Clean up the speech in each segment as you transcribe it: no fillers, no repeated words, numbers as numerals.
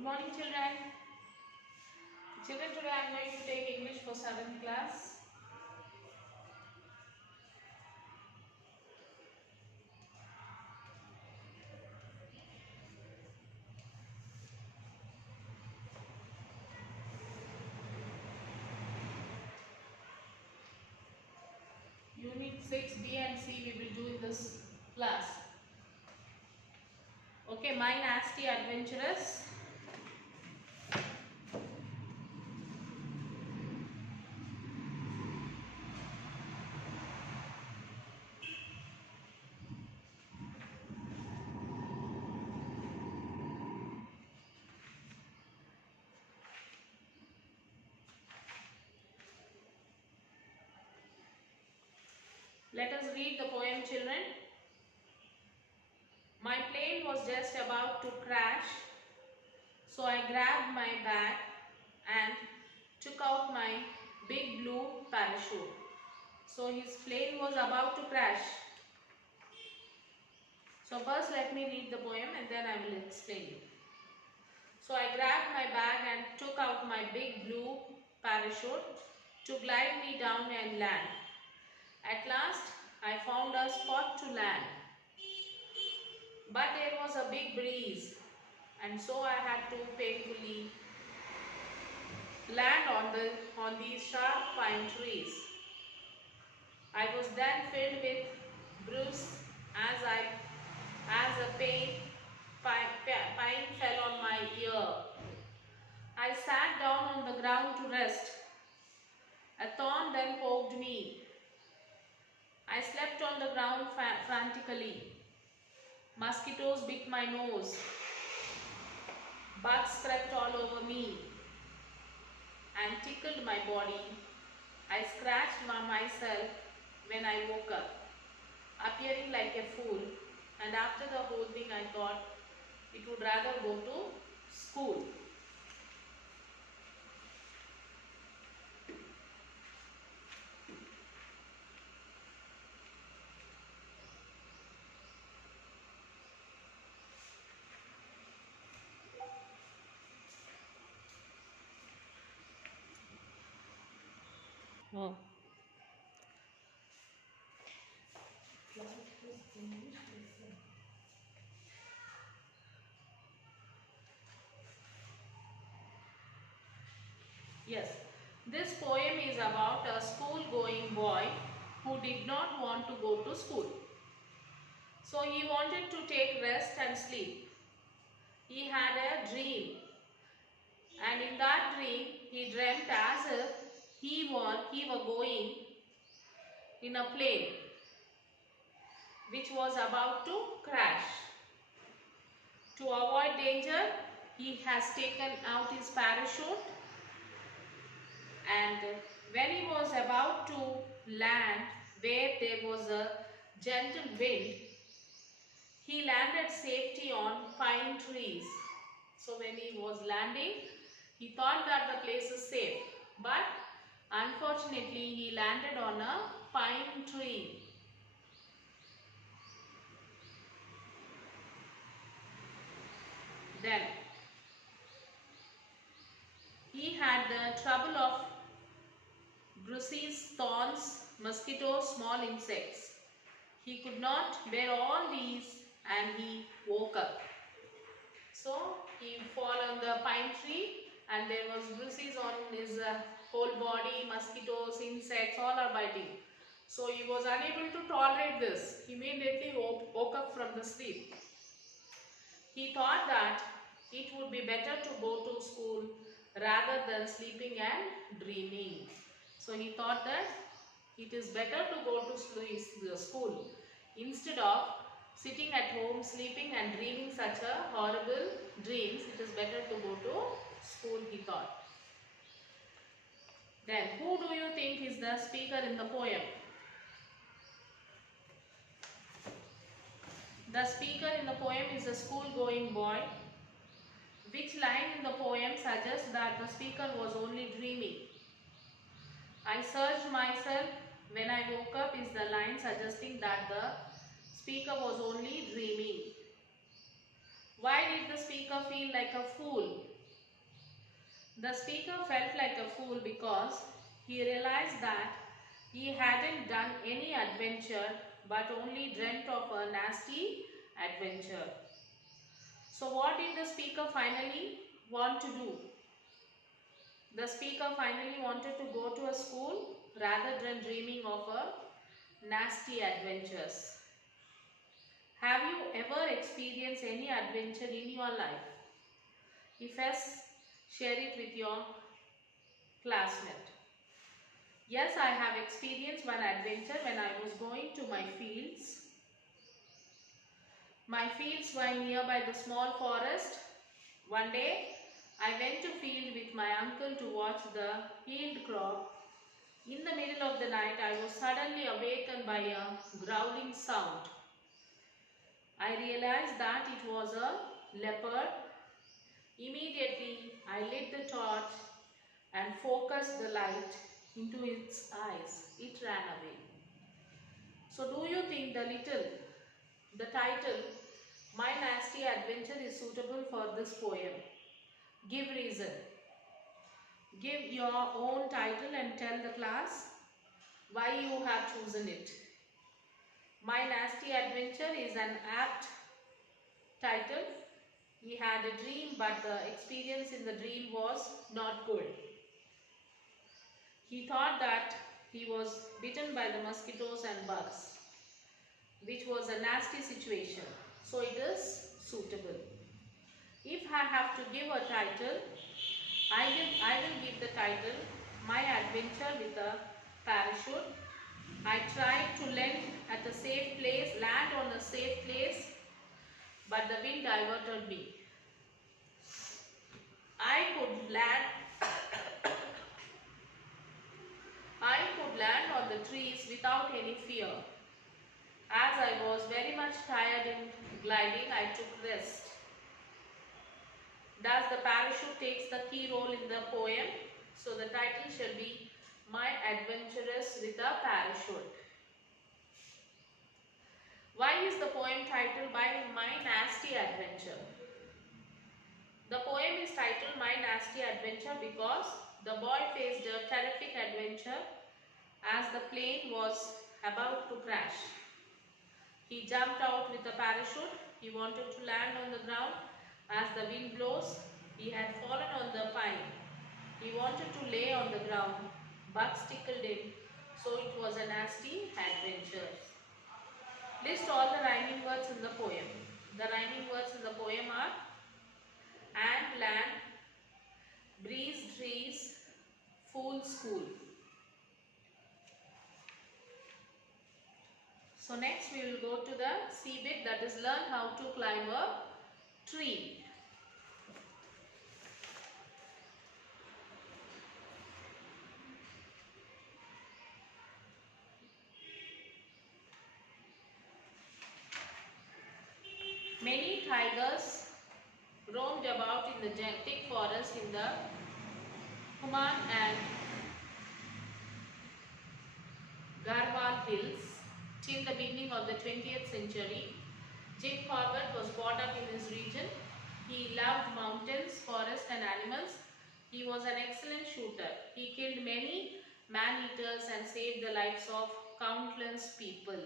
Good morning, children. Children, today I am going to take English for 7th class. Unit 6 B and C we will do in this class. Okay, my nasty adventurous. Let us read the poem, children. My plane was just about to crash, so I grabbed my bag and took out my big blue parachute. So his plane was about to crash. So first let me read the poem and then I will explain it. So I grabbed my bag and took out my big blue parachute to glide me down and land. At last, I found a spot to land. But there was a big breeze, and so I had to painfully land on these sharp pine trees. I was then filled with bruise as a pine fell on my ear. I sat down on the ground to rest. A thorn then poked me. I slept on the ground frantically. Mosquitoes bit my nose. Bugs crept all over me and tickled my body. I scratched myself when I woke up, appearing like a fool. And after the whole thing, I thought it would rather go to school. Oh. Yes, this poem is about a school-going boy who did not want to go to school. So he wanted to take rest and sleep. He had a dream, and in that dream he dreamt as if he were going in a plane which was about to crash. To avoid danger, he has taken out his parachute, and when he was about to land where there was a gentle wind, he landed safety on pine trees. So when he was landing, he thought that the place is safe, but unfortunately he landed on a pine tree. Then he had the trouble of bruises, thorns, mosquitoes, small insects. He could not bear all these and he woke up. So he fell on the pine tree and there was bruises on his whole body, mosquitoes, insects, all are biting. So he was unable to tolerate this. He immediately woke up from the sleep. He thought that it would be better to go to school rather than sleeping and dreaming. So he thought that it is better to go to school instead of sitting at home, sleeping and dreaming such a horrible dreams. It is better to go to school, he thought. Then, who do you think is the speaker in the poem? The speaker in the poem is a school-going boy. Which line in the poem suggests that the speaker was only dreaming? I searched myself when I woke up is the line suggesting that the speaker was only dreaming. Why did the speaker feel like a fool? The speaker felt like a fool because he realized that he hadn't done any adventure but only dreamt of a nasty adventure. So what did the speaker finally want to do? The speaker finally wanted to go to a school rather than dreaming of a nasty adventures. Have you ever experienced any adventure in your life? If yes, share it with your classmate. Yes, I have experienced one adventure when I was going to my fields. My fields were nearby the small forest. One day, I went to field with my uncle to watch the field crop. In the middle of the night, I was suddenly awakened by a growling sound. I realized that it was a leopard. Immediately, I lit the torch and focused the light into its eyes. It ran away. So do you think the title, My Nasty Adventure, is suitable for this poem? Give reason. Give your own title and tell the class why you have chosen it. My Nasty Adventure is an apt title. He had a dream, but the experience in the dream was not good. He thought that he was bitten by the mosquitoes and bugs, which was a nasty situation. So it is suitable. If I have to give a title, I will give the title My Adventure with a Parachute. I tried to land on a safe place, but the wind diverted me. I could land on the trees without any fear. As I was very much tired in gliding, I took rest. Thus, the parachute takes the key role in the poem. So, the title shall be My Adventurous with a Parachute. Why is the poem titled by My Nasty Adventure? The poem is titled My Nasty Adventure because the boy faced a terrific adventure as the plane was about to crash. He jumped out with a parachute. He wanted to land on the ground. As the wind blows, he had fallen on the pine. He wanted to lay on the ground. Bugs tickled him, so it was a nasty adventure. List all the rhyming words in the poem. The rhyming words in the poem are ant, land, breeze, trees, fool, school. So next we will go to the C bit, that is learn how to climb a tree. Many tigers roamed about in the thick forest in the Human and Garhwal Hills till the beginning of the 20th century. Jim Corbett was brought up in this region. He loved mountains, forests and animals. He was an excellent shooter. He killed many man-eaters and saved the lives of countless people.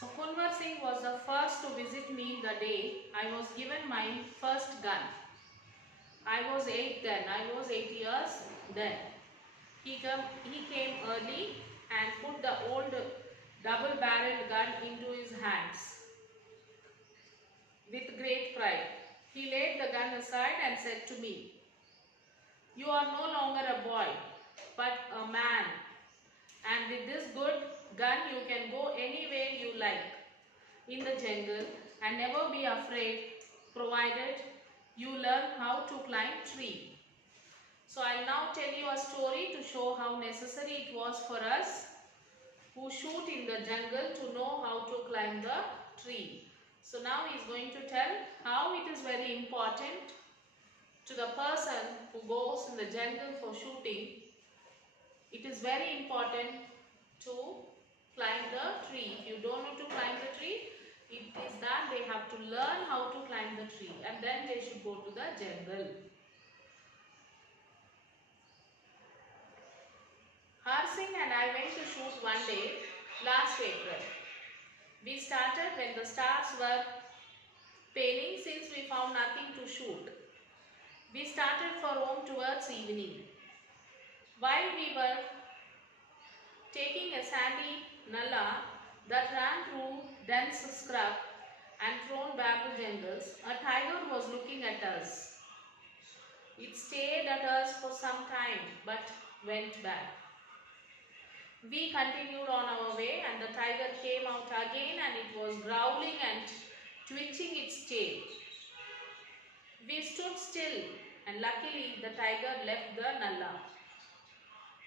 So Kunwar Singh was the first to visit me the day I was given my first gun. I was 8 then. I was 8 years then. He came early and put the old double-barreled gun into his hands with great pride. He laid the gun aside and said to me, "You are no longer a boy, but a man. And with this good gun, you can go anywhere you like in the jungle and never be afraid, provided you learn how to climb tree." So I'll now tell you a story to show how necessary it was for us who shoot in the jungle to know how to climb the tree. So now he is going to tell how it is very important to the person who goes in the jungle for shooting. It is very important to climb the tree. If you don't know to climb the tree, it is that they have to learn how to climb the tree and then they should go to the jungle. Har Singh and I went to shoot one day last April. We started when the stars were paling since we found nothing to shoot. We started for home towards evening. While we were taking a sandy nalla that ran through dense scrub and thrown bamboo jungles, a tiger was looking at us. It stared at us for some time but went back. We continued on our way and the tiger came out again and it was growling and twitching its tail. We stood still and luckily the tiger left the nalla.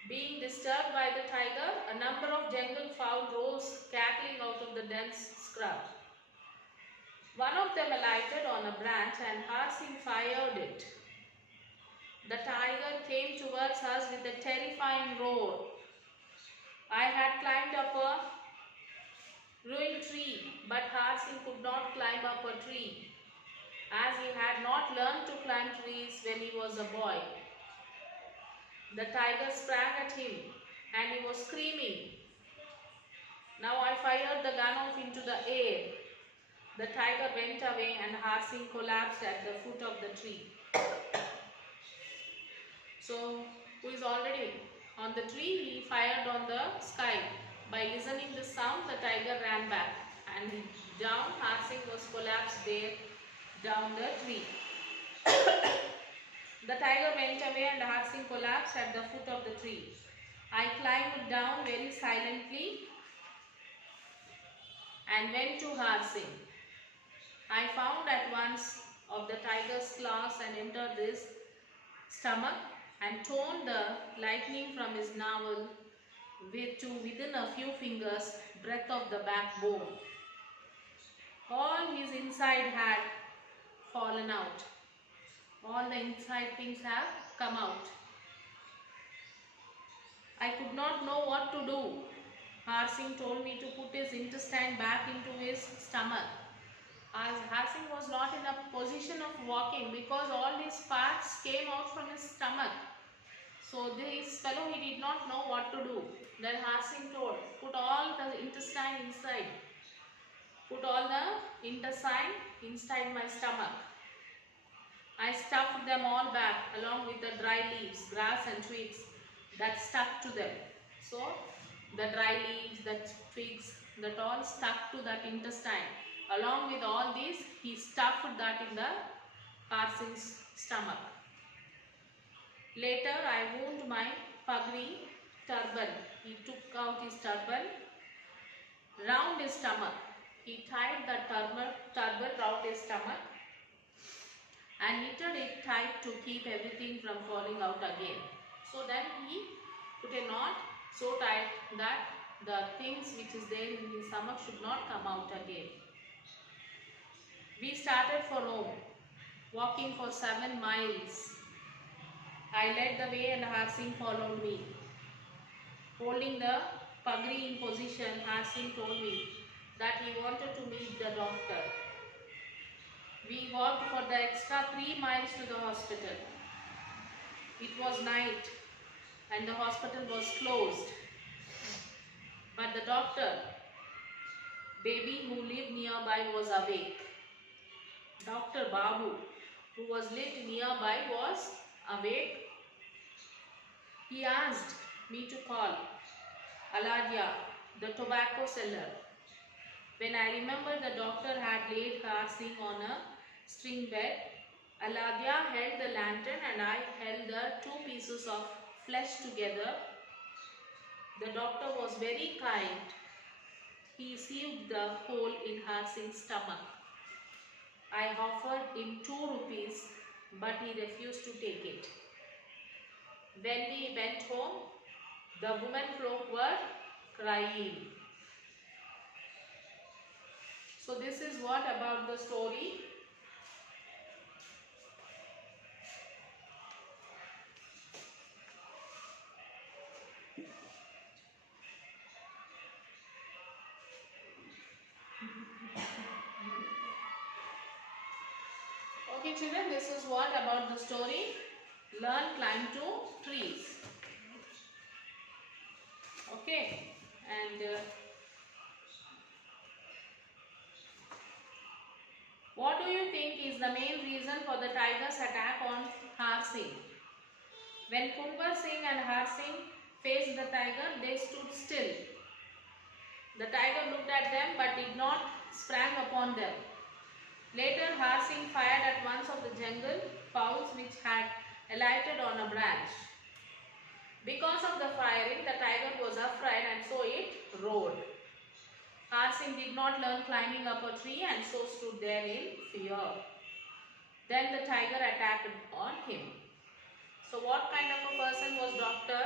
Being disturbed by the tiger, a number of jungle fowl rose cackling out of the dense scrub. One of them alighted on a branch and Har Singh fired it. The tiger came towards us with a terrifying roar. I had climbed up a ruined tree, but Har Singh could not climb up a tree, as he had not learned to climb trees when he was a boy. The tiger sprang at him and he was screaming. Now I fired the gun off into the air. The tiger went away and Har Singh collapsed at the foot of the tree. So, who is already on the tree, he fired on the sky. By listening the sound, the tiger ran back and down. Har Singh was collapsed there down the tree. The tiger went away and Har Singh collapsed at the foot of the tree. I climbed down very silently and went to Har Singh. I found at once of the tiger's claws and entered his stomach and torn the lightning from his navel to within a few fingers breadth of the backbone. All his inside had fallen out. All the inside things have come out. I could not know what to do. Har Singh told me to put his intestine back into his stomach. As Har Singh was not in a position of walking because all his parts came out from his stomach. So this fellow, he did not know what to do. Then Har Singh told, put all the intestine inside. Put all the intestine inside my stomach. I stuffed them all back along with the dry leaves, grass and twigs that stuck to them. So the dry leaves, the twigs, that all stuck to that intestine. Along with all these, he stuffed that in the Har Singh's stomach. Later, I wound my pagri turban. He took out his turban round his stomach. He tied the turban round his stomach and knitted it tight to keep everything from falling out again. So then he put a knot so tight that the things which is there in his stomach should not come out again. We started for home, walking for 7 miles. I led the way and Har Singh followed me. Holding the pagri in position, Har Singh told me that he wanted to meet the doctor. We walked for the extra 3 miles to the hospital. It was night and the hospital was closed. But the doctor, baby who lived nearby, was awake. Dr. Babu, who was lived nearby, was awake. He asked me to call Aladia, the tobacco seller. When I remembered the doctor had laid Har Singh on a string bed, Aladia held the lantern and I held the 2 pieces of flesh together. The doctor was very kind. He sewed the hole in Har Singh's stomach. I offered him 2 rupees, but he refused to take it. When we went home, the women folk were crying. So this is what about the story. Okay children, this is what about the story. Learn climb to trees. Okay, and what do you think is the main reason for the tiger's attack on Har Singh? When Kunwar Singh and Har Singh faced the tiger, they stood still. The tiger looked at them but did not sprang upon them. Later, Har Singh fired at one of the jungle fowls which had alighted on a branch. Because of the firing, the tiger was afraid and so it roared. Har Singh did not learn climbing up a tree and so stood there in fear. Then the tiger attacked on him. So what kind of a person was doctor?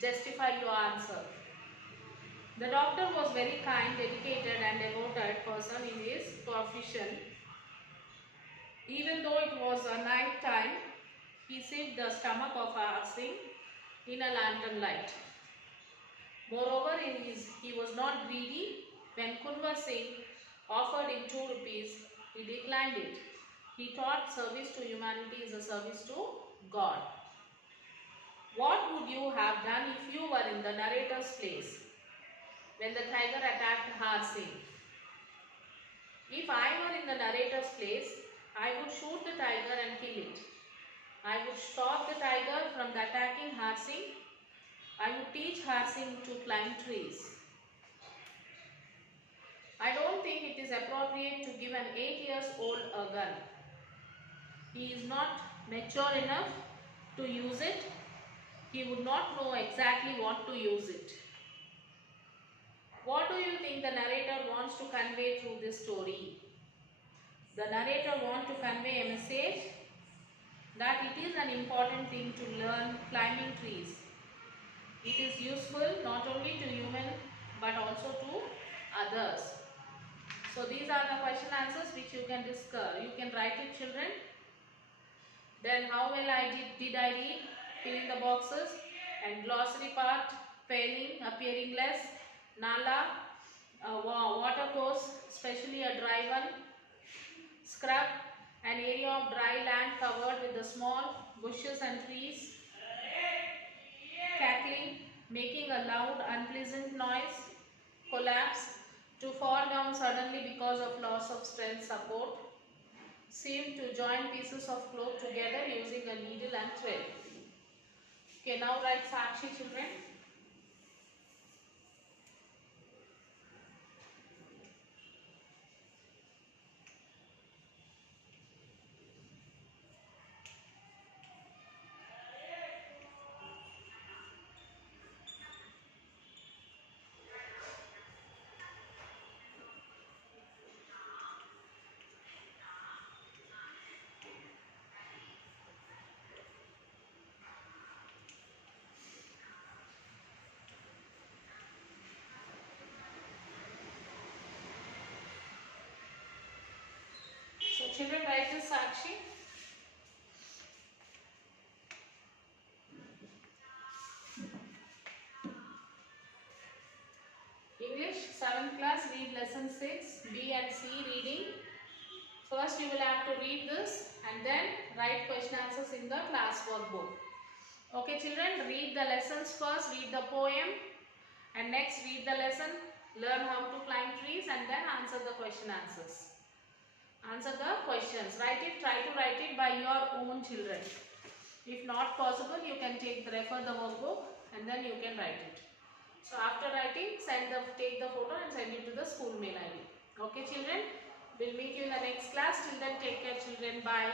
Justify your answer. The doctor was very kind, dedicated and devoted person in his profession. Even though it was a night time, he saved the stomach of Har Singh in a lantern light. Moreover, he was not greedy. When Kunwar Singh offered him 2 rupees, he declined it. He thought service to humanity is a service to God. What would you have done if you were in the narrator's place when the tiger attacked Har Singh? If I were in the narrator's place, I would shoot the tiger and kill it. I would stop the tiger from attacking Har Singh. I would teach Har Singh to climb trees. I don't think it is appropriate to give an 8 years old a gun. He is not mature enough to use it. He would not know exactly what to use it. What do you think the narrator wants to convey through this story? The narrator wants to convey a message that it is an important thing to learn climbing trees. It is useful not only to humans but also to others. So these are the question answers which you can discuss. You can write it children. Then how well did I read? Fill in the boxes. And glossary part, spelling, appearing less, nala, water course, especially a dry one, scrub, an area of dry land covered with the small bushes and trees, cackling, making a loud unpleasant noise, collapse, to fall down suddenly because of loss of strength support, seem to join pieces of cloth together using a needle and thread. Okay, now write Sakshi children. So children write this Sakshi. English 7th class, read lesson 6, B and C reading. First you will have to read this and then write question answers in the class workbook. Okay children, read the lessons first, read the poem and next read the lesson, learn how to climb trees and then answer the question answers. Answer the questions. Write it, try to write it by your own children. If not possible, you can refer the workbook and then you can write it. So after writing, take the photo and send it to the school mail ID. Okay children, we'll meet you in the next class. Till then, take care children. Bye.